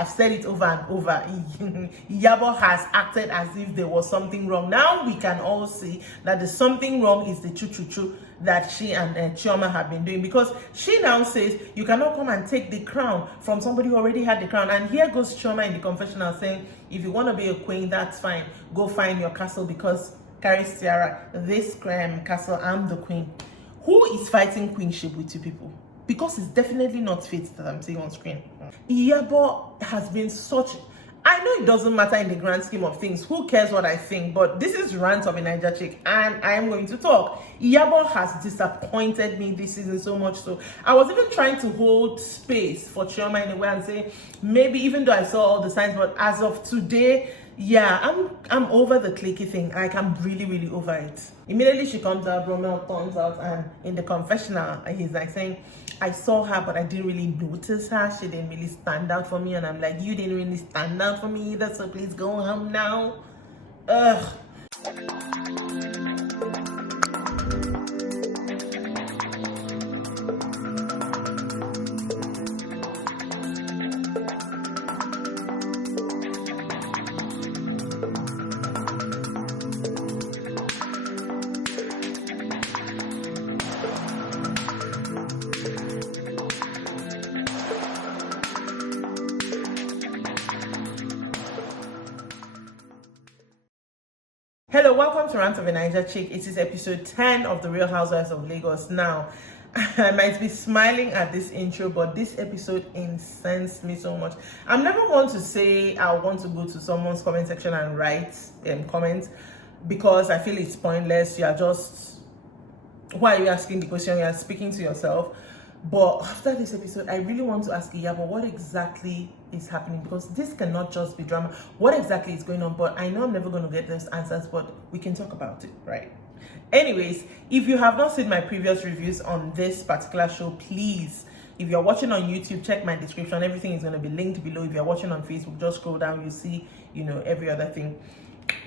I've said it over and over. Iyabo has acted as if there was something wrong. Now we can all see that the something wrong is the choo that she and Chioma have been doing, because she now says you cannot come and take the crown from somebody who already had the crown. And here goes Chioma in the confessional saying, if you want to be a queen, that's fine. Go find your castle, because carries tiara, this castle, I'm the queen. Who is fighting queenship with you people? Because it's definitely not Faith that I'm seeing on screen. Iyabo has been such... I know it doesn't matter in the grand scheme of things. Who cares what I think? But this is Rant of a Naija Chick, and I am going to talk. Iyabo has disappointed me this season so much so. I was even trying to hold space for Chioma in a way and say, maybe even though I saw all the signs, but as of today, yeah, I'm over the clicky thing. Like, I'm really over it. Immediately she comes out, Rommel comes out, and in the confessional, he's like saying, I saw her, but I didn't really notice her. She didn't really stand out for me. And I'm like, you didn't really stand out for me either, so please go home now. Ugh. Hello, welcome to Rant of a Naija Chick. It is episode 10 of the Real Housewives of Lagos. Now, I might be smiling at this intro, but this episode incensed me so much. I'm never one to say I want to go to someone's comment section and write comments, because I feel it's pointless. You are just... Why are you asking the question? You are speaking to yourself. But after this episode, I really want to ask Iyabo what exactly is happening, because this cannot just be drama. What exactly is going on? But I know I'm never going to get those answers, but we can talk about it, right? Anyways, if you have not seen my previous reviews on this particular show, please, if you're watching on YouTube, check my description. Everything is going to be linked below. If you're watching on Facebook, just scroll down. You see, every other thing.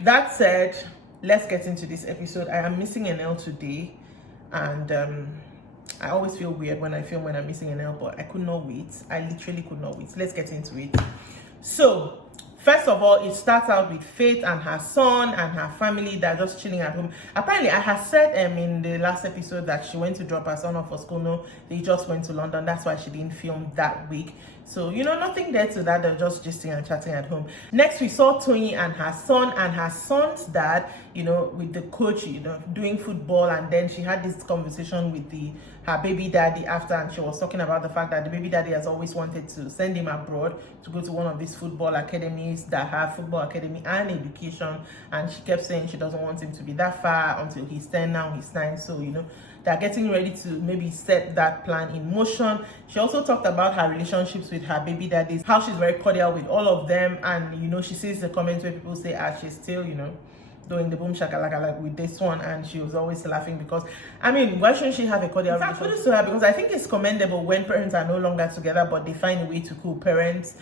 That said, let's get into this episode. I am missing an L today, and I always feel weird when I film when I'm missing an L, but I could not wait. I literally could not wait. Let's get into it. So, first of all, it starts out with Faith and her son and her family. They're just chilling at home. Apparently, I had said in the last episode that she went to drop her son off for school. No, they just went to London. That's why she didn't film that week. So, nothing there to that. They're just gisting and chatting at home. Next, we saw Tony and her son's dad, with the coach, doing football. And then she had this conversation with her baby daddy after, and she was talking about the fact that the baby daddy has always wanted to send him abroad to go to one of these football academies that have football academy and education. And she kept saying she doesn't want him to be that far until he's 10. Now he's 9. So, they're getting ready to maybe set that plan in motion. She also talked about her relationships with her baby daddies, how she's very cordial with all of them. And, she sees the comments where people say, she's still, doing the boom shakalaka like with this one, and she was always laughing because, why shouldn't she have a cordial relationship? Kudos to her, because I think it's commendable when parents are no longer together, but they find a way to co-parent,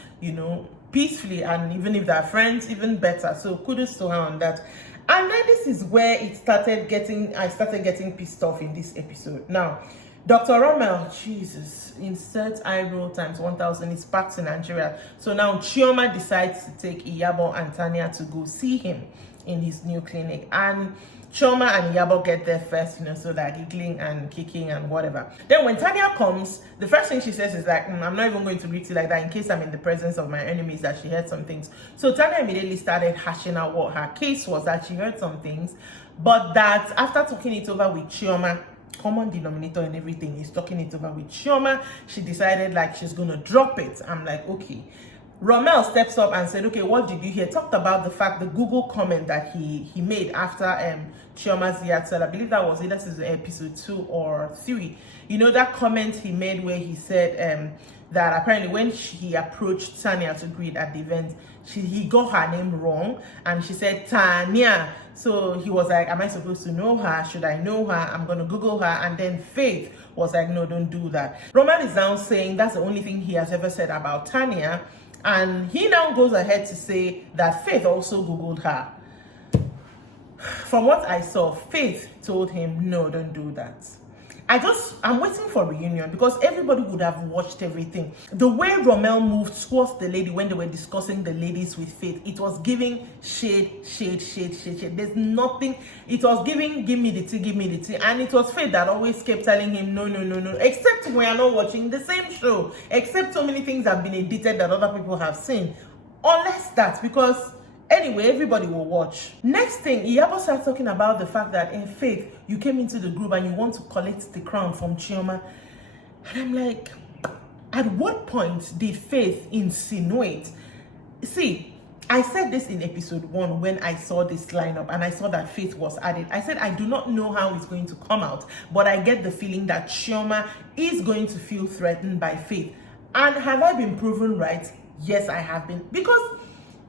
peacefully, and even if they're friends, even better. So kudos to her on that. And then this is where I started getting pissed off in this episode. Now, Dr. Rommel, Jesus, insert eye roll times 1000 is back to Nigeria. So now Chioma decides to take Iyabo and Tanya to go see him in his new clinic. And Chioma and Iyabo get there first, so they're giggling and kicking and whatever. Then when Tanya comes, the first thing she says is like, I'm not even going to greet you like that in case I'm in the presence of my enemies, that she heard some things. So Tanya immediately started hashing out what her case was, that she heard some things, but that after talking it over with Chioma, common denominator in everything is talking it over with Chioma, she decided like she's gonna drop it. I'm like, okay. Rommel steps up and said, okay, what did you hear? Talked about the Google comment that he made after Chioma's yard sale. I believe that was either episode 2 or 3. That comment he made where he said that apparently when he approached Tanya to greet at the event, he got her name wrong, and she said Tanya. So he was like, am I supposed to know her? Should I know her? I'm going to Google her. And then Faith was like, no, don't do that. Rommel is now saying that's the only thing he has ever said about Tanya. And he now goes ahead to say that Faith also Googled her. From what I saw, Faith told him, no, don't do that. I'm waiting for reunion because everybody would have watched everything. The way Rommel moved towards the lady when they were discussing the ladies with Faith, it was giving shade. There's nothing. It was giving, give me the tea. And it was Faith that always kept telling him, no. Except we are not watching the same show. Except so many things have been edited that other people have seen. Unless that, because anyway, everybody will watch. Next thing, Iyabo started talking about the fact that in Faith, you came into the group and you want to collect the crown from Chioma. And I'm like, at what point did Faith insinuate? See, I said this in episode 1 when I saw this lineup and I saw that Faith was added. I said, I do not know how it's going to come out, but I get the feeling that Chioma is going to feel threatened by Faith. And have I been proven right? Yes, I have been. Because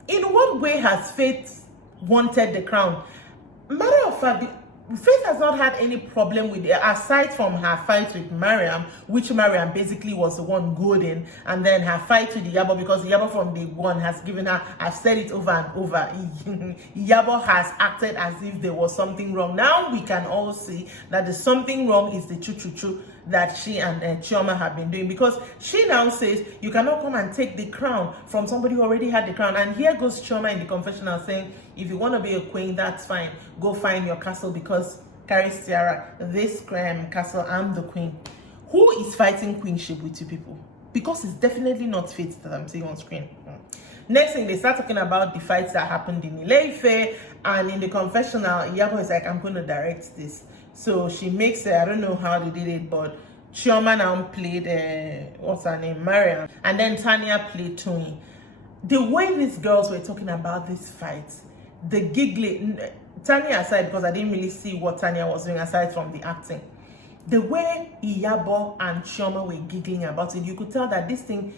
in what way has Faith wanted the crown? Matter of fact, Faith has not had any problem with it, aside from her fight with Mariam, which Mariam basically was the one goading, and then her fight with Iyabo, because Iyabo from day one has given her, I've said it over and over, Iyabo has acted as if there was something wrong. Now we can all see that the something wrong is the choo that she and Chioma have been doing, because she now says you cannot come and take the crown from somebody who already had the crown. And here goes Chioma in the confessional saying, if you want to be a queen, that's fine, go find your castle, because carry Tiara, this castle, I'm the queen. Who is fighting queenship with you people? Because it's definitely not Faith that I'm seeing on screen. Next thing, they start talking about the fights that happened in Ile-Ife, and in the confessional, Iyabo is like, I'm going to direct this. So she makes I don't know how they did it, but Chioma now played what's her name, Mariam, and then Tanya played Tony. The way these girls were talking about this fight, the giggling, Tanya aside, because I didn't really see what Tanya was doing aside from the acting, the way Iyabo and Chioma were giggling about it, you could tell that this thing,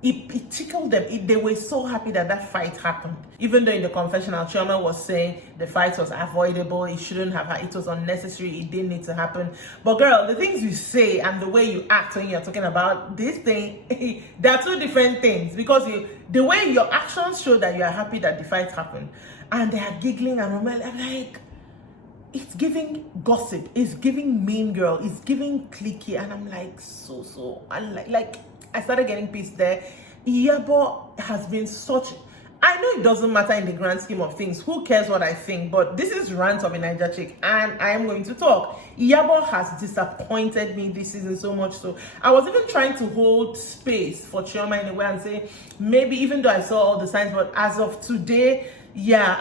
it tickled them. They were so happy that that fight happened. Even though in the confessional, Chioma was saying the fight was avoidable, it shouldn't have, it was unnecessary, it didn't need to happen. But girl, the things you say and the way you act when you're talking about this thing, they're two different things. Because the way your actions show that you are happy that the fight happened, and they are giggling and I'm like, it's giving gossip, it's giving mean girl, it's giving cliquey, and I'm like, I started getting pissed there. Iyabo has been such, I know it doesn't matter in the grand scheme of things, who cares what I think, but this is Rant of a Naija Chick and I am going to talk. Iyabo has disappointed me this season so much so. I was even trying to hold space for Chioma in a way and say, maybe even though I saw all the signs, but as of today, yeah,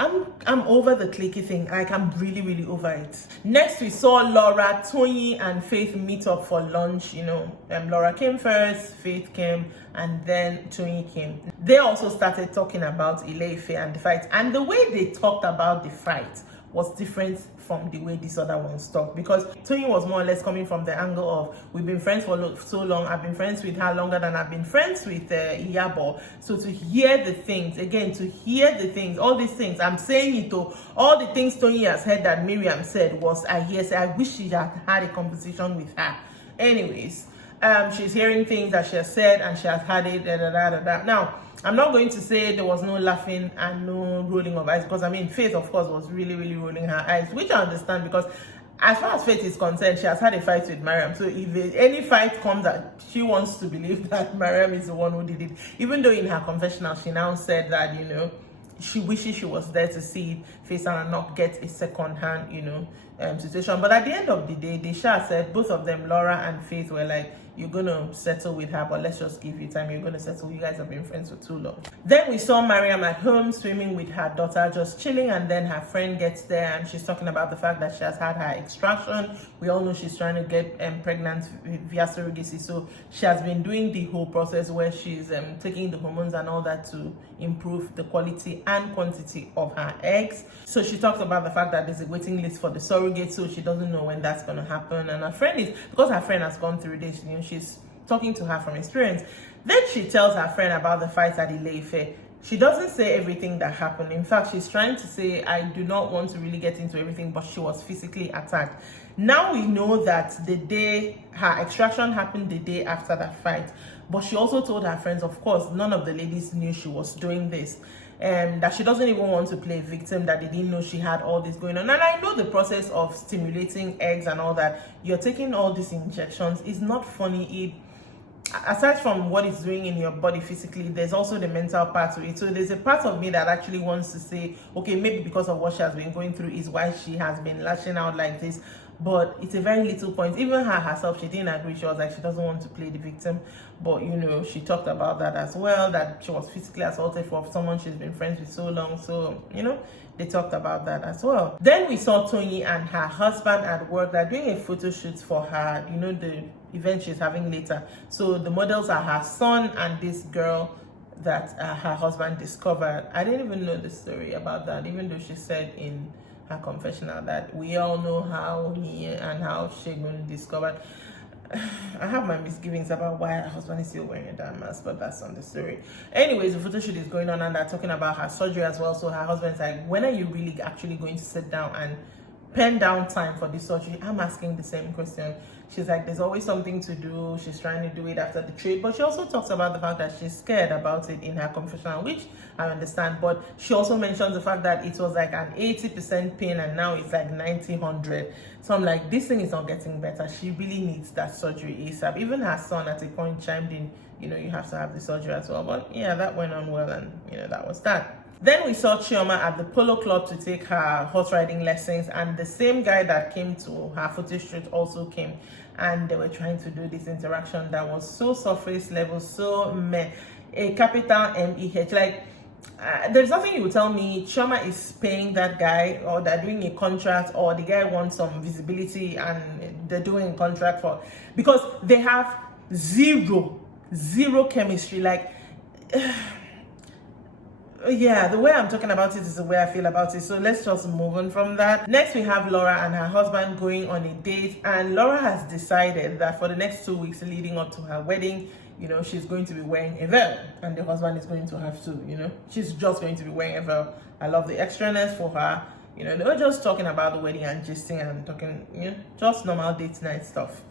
I'm over the cliquey thing. Like, I'm really over it. Next, we saw Laura, Tony, and Faith meet up for lunch. You know, Laura came first, Faith came, and then Tony came. They also started talking about Ile-Ife and the fight. And the way they talked about the fight was different from the way this other ones talk, because Tony was more or less coming from the angle of, we've been friends for so long, I've been friends with her longer than I've been friends with Iyabo. So to hear the things, again, to hear the things, all these things, I'm saying it though, all the things Tony has heard that Miriam said was, I wish she had had a conversation with her. Anyways, she's hearing things that she has said and she has had it, Now, I'm not going to say there was no laughing and no rolling of eyes, because I mean, Faith, of course, was really rolling her eyes, which I understand, because as far as Faith is concerned, she has had a fight with Mariam. So if any fight comes that she wants to believe that Mariam is the one who did it, even though in her confessional, she now said that, you know, she wishes she was there to see Faith and not get a second-hand, you know, situation. But at the end of the day, they said, both of them, Laura and Faith, were like, you're gonna settle with her, but let's just give you time. You're gonna settle. You guys have been friends for too long. Then we saw Mariam at home swimming with her daughter, just chilling, and then her friend gets there and she's talking about the fact that she has had her extraction. We all know she's trying to get pregnant via surrogacy, so she has been doing the whole process where she's taking the hormones and all that to improve the quality and quantity of her eggs. So she talks about the fact that there's a waiting list for the surrogate, so she doesn't know when that's going to happen. And her friend is, because her friend has gone through this, you know, she's talking to her from experience. Then she tells her friend about the fight at Ile-Ife. She doesn't say everything that happened. In fact, she's trying to say, I do not want to really get into everything, but she was physically attacked. Now we know that the day her extraction happened, the day after that fight. But she also told her friends, of course, none of the ladies knew she was doing this. That she doesn't even want to play victim, that they didn't know she had all this going on. And I know the process of stimulating eggs and all that. You're taking all these injections. It's not funny. Aside from what it's doing in your body physically, there's also the mental part to it. So there's a part of me that actually wants to say, okay, maybe because of what she has been going through is why she has been lashing out like this. But it's a very little point. Even her herself, she didn't agree. She was like, she doesn't want to play the victim. But, you know, she talked about that as well, that she was physically assaulted for someone she's been friends with so long. So, you know, they talked about that as well. Then we saw Tony and her husband at work. They're doing a photo shoot for her, you know, the event she's having later. So the models are her son and this girl that her husband discovered. I didn't even know the story about that, even though she said in her confessional that we all know how he and how Shegun discovered. I have my misgivings about why her husband is still wearing that mask, but that's on the story. Anyways, the photo shoot is going on and they're talking about her surgery as well. So her husband's like, when are you really actually going to sit down and pen down time for this surgery? I'm asking the same question. She's like, there's always something to do. She's trying to do it after the trade. But she also talks about the fact that she's scared about it in her confessional, which I understand. But she also mentions the fact that it was like an 80% pain and now it's like 90-100. So I'm like, this thing is not getting better. She really needs that surgery ASAP. Even her son at a point chimed in, you know, you have to have the surgery as well. But yeah, that went on well and, you know, that was that. Then we saw Chioma at the polo club to take her horse riding lessons, and the same guy that came to her photo shoot also came, and they were trying to do this interaction that was so surface level, so meh, a capital MEH. Like, there's nothing you will tell me Chioma is paying that guy, or they're doing a contract, or the guy wants some visibility and they're doing a contract for, because they have zero chemistry. Like, yeah, the way I'm talking about it is the way I feel about it. So let's just move on from that. Next, we have Laura and her husband going on a date, and Laura has decided that for the next 2 weeks leading up to her wedding, you know, she's going to be wearing a veil, and the husband is going to have to, you know, she's just going to be wearing a veil. I love the extraness for her. You know, they were just talking about the wedding and gisting and talking, you know, just normal date night stuff.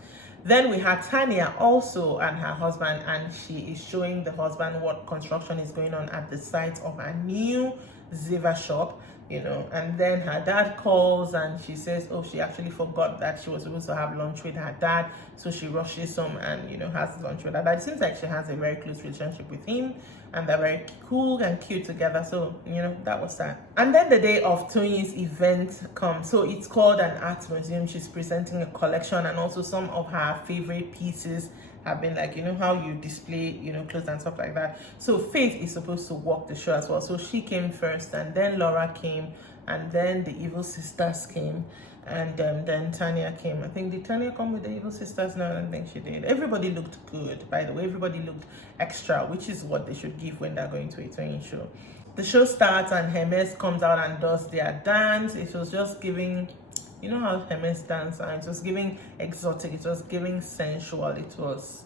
Then we had Tanya also and her husband, and she is showing the husband what construction is going on at the site of a new Ziva shop, you know. And then her dad calls and she says, oh, she actually forgot that she was supposed to have lunch with her dad. So she rushes home and, you know, has lunch with her dad. It seems like she has a very close relationship with him, and they're very cool and cute together. So, you know, that was that. And then the day of Tony's event comes. So it's called an art museum. She's presenting a collection, and also some of her favorite pieces have been, like, you know, how you display, you know, clothes and stuff like that. So Faith is supposed to walk the show as well. So she came first, and then Laura came, and then the Evil Sisters came, and then Tanya came. I think, did Tanya come with the Evil Sisters? No, I don't think she did. Everybody looked good, by the way. Everybody looked extra, which is what they should give when they're going to a Tony show. The show starts and Hermes comes out and does their dance. It was just giving, you know how Hermes dance, and it was giving exotic, it was giving sensual, it was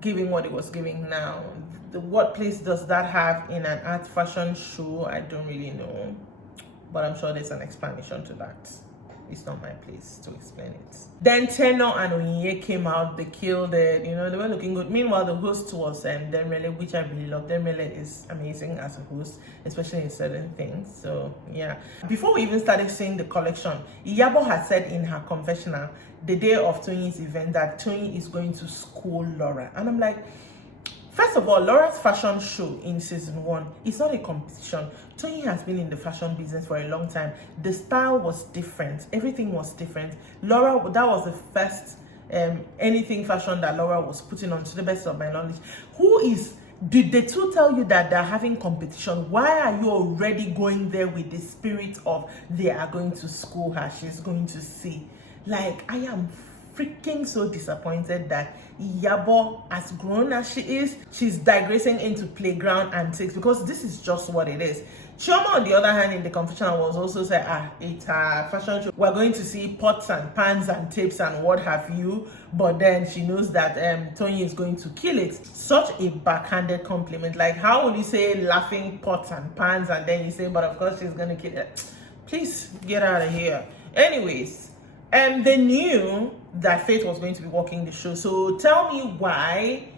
giving what it was giving now. What place does that have in an art fashion show? I don't really know, but I'm sure there's an explanation to that. It's not my place to explain it. Then Tenor and Onyinye came out. They killed it. You know, they were looking good. Meanwhile, the host was Demrele, which I really love. Demrele is amazing as a host, especially in certain things. So, yeah. Before we even started seeing the collection, Iyabo had said in her confessional, the day of Tony's event, that Tony is going to school Laura. And I'm like, first of all, Laura's fashion show in season 1 is not a competition. Tony has been in the fashion business for a long time. The style was different. Everything was different. Laura, that was the first anything fashion that Laura was putting on, to the best of my knowledge. Did the two tell you that they're having competition? Why are you already going there with the spirit of they are going to school her, she's going to see? Like, I am freaking so disappointed that Iyabo, as grown as she is, she's digressing into playground antics, because this is just what it is. Chioma, on the other hand, in the confessional was also said, it's a fashion show. We're going to see pots and pans and tapes and what have you. But then she knows that Tony is going to kill it. Such a backhanded compliment. Like, how will you say laughing pots and pans and then you say, but of course she's going to kill it? Please get out of here. Anyways, they knew that Faith was going to be walking the show. So tell me why,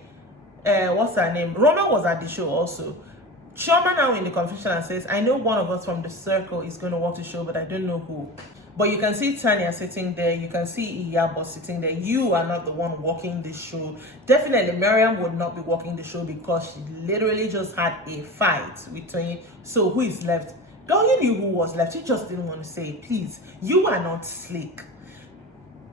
what's her name? Rommel was at the show also. Chioma now in the confessional says, I know one of us from the circle is going to walk the show, but I don't know who. But you can see Tanya sitting there. You can see Iyabo sitting there. You are not the one walking the show. Definitely, Mariam would not be walking the show because she literally just had a fight with Tony. So who is left? Girl, you knew who was left. You just didn't want to say it. Please, you are not slick.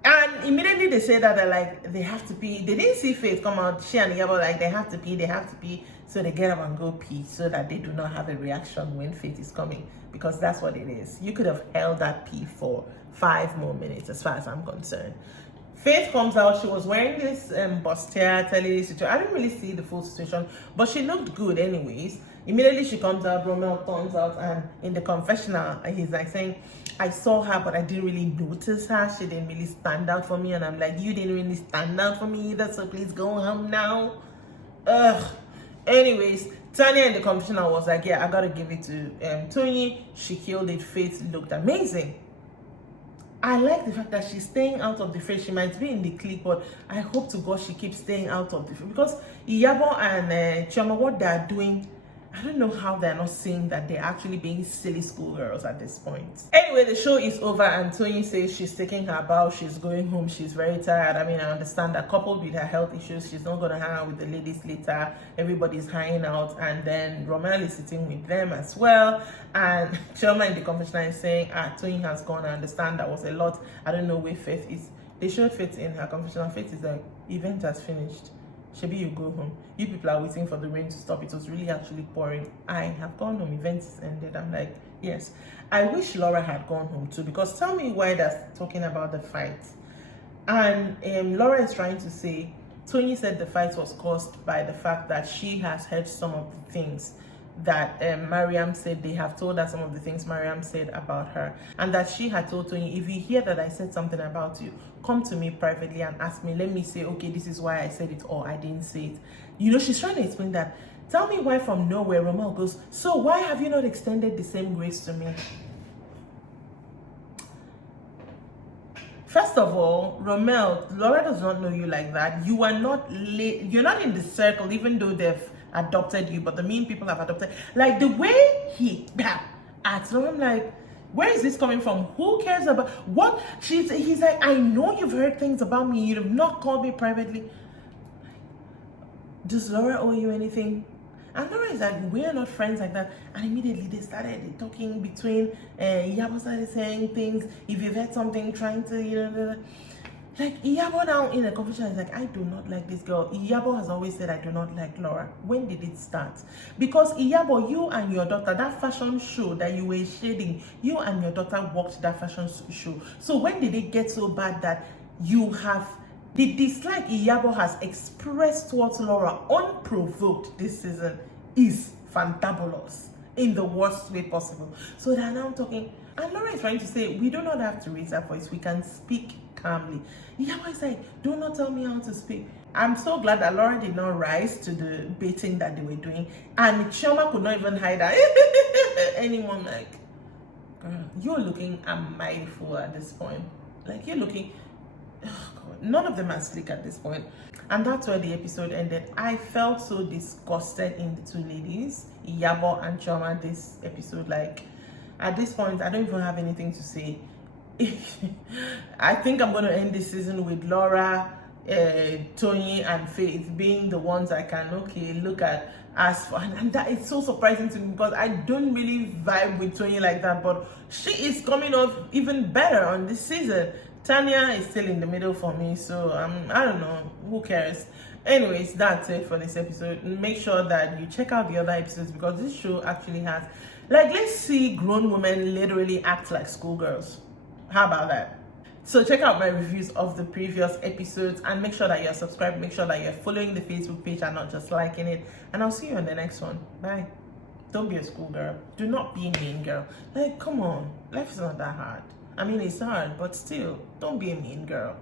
And immediately they say that they're like, they have to pee. They didn't see Faith come out. She and Iyabo like, they have to pee, they have to pee. So they get up and go pee so that they do not have a reaction when Faith is coming. Because that's what it is. You could have held that pee for 5 more minutes as far as I'm concerned. Faith comes out. She was wearing this bustier telly situation. I didn't really see the full situation, but she looked good anyways. Immediately she comes out, Rommel turns out, and in the confessional, he's like saying, I saw her, but I didn't really notice her. She didn't really stand out for me. And I'm like, you didn't really stand out for me either, so please go home now. Ugh. Anyways, Tanya in the confessional was like, yeah, I gotta give it to Tony. She killed it. Faith looked amazing. I like the fact that she's staying out of the fray. She might be in the clique, but I hope to God she keeps staying out of the fray. Because Iyabo and Chioma, what they're doing, I don't know how they're not seeing that they're actually being silly schoolgirls at this point. Anyway, the show is over and Tony says she's taking her bow, she's going home, she's very tired. I mean, I understand that coupled with her health issues, she's not going to hang out with the ladies later. Everybody's hanging out, and then Rommel is sitting with them as well. And Chioma in the confessional is saying, Tony has gone. I understand that was a lot. I don't know where Faith is. They showed Faith in her confessional. Faith is like, event has finished. Shebi, you go home. You people are waiting for the rain to stop. It was really actually pouring. I have gone home. Events ended. I'm like, yes. I wish Laura had gone home too, because tell me why that's talking about the fight. And Laura is trying to say, Tony said the fight was caused by the fact that she has heard some of the things that Mariam said. They have told her some of the things Mariam said about her, and that she had told Tony, if you hear that I said something about you, come to me privately and ask me. Let me say, okay, this is why I said it, or I didn't say it. You know, she's trying to explain that. Tell me why from nowhere Rommel goes, so why have you not extended the same grace to me? First of all, Rommel, Laura does not know you like that. You are not you're not in the circle, even though they've adopted you, but the mean people have adopted. Like the way he acts, I'm like, where is this coming from? Who cares about what he's like? I know you've heard things about me. You'd have not called me privately. Does Laura owe you anything? And Laura is like, we are not friends like that. And immediately they started talking between. Iyabo started saying things. If you've heard something, trying to, you know, like Iyabo now in a conversation is like, I do not like this girl. Iyabo has always said, I do not like Laura. When did it start? Because Iyabo, you and your daughter, that fashion show that you were shading, you and your daughter watched that fashion show. So when did it get so bad that you have the dislike Iyabo has expressed towards Laura unprovoked this season is fantabulous in the worst way possible. So they're now talking, and Laura is trying to say, we do not have to raise our voice, we can speak calmly. Iyabo is like, do not tell me how to speak. I'm so glad that Laura did not rise to the baiting that they were doing, and Chioma could not even hide her anyone. Like, girl, you're looking a mighty fool at this point. Like, you're looking, oh God, none of them are slick at this point. And that's where the episode ended. I felt so disgusted in the two ladies, Iyabo and Chioma, this episode. Like, at this point, I don't even have anything to say. I think I'm going to end this season with Laura, Tony, and Faith being the ones I can, okay, look at as for. And that is so surprising to me because I don't really vibe with Tony like that. But she is coming off even better on this season. Tanya is still in the middle for me, so I don't know, who cares. Anyways, that's it for this episode. Make sure that you check out the other episodes because this show actually has, like, let's see grown women literally act like schoolgirls. How about that? So check out my reviews of the previous episodes and make sure that you're subscribed, make sure that you're following the Facebook page and not just liking it. And I'll see you on the next one. Bye. Don't be a schoolgirl. Do not be a mean girl. Like, come on. Life is not that hard. I mean, it's hard, but still, don't be a mean girl.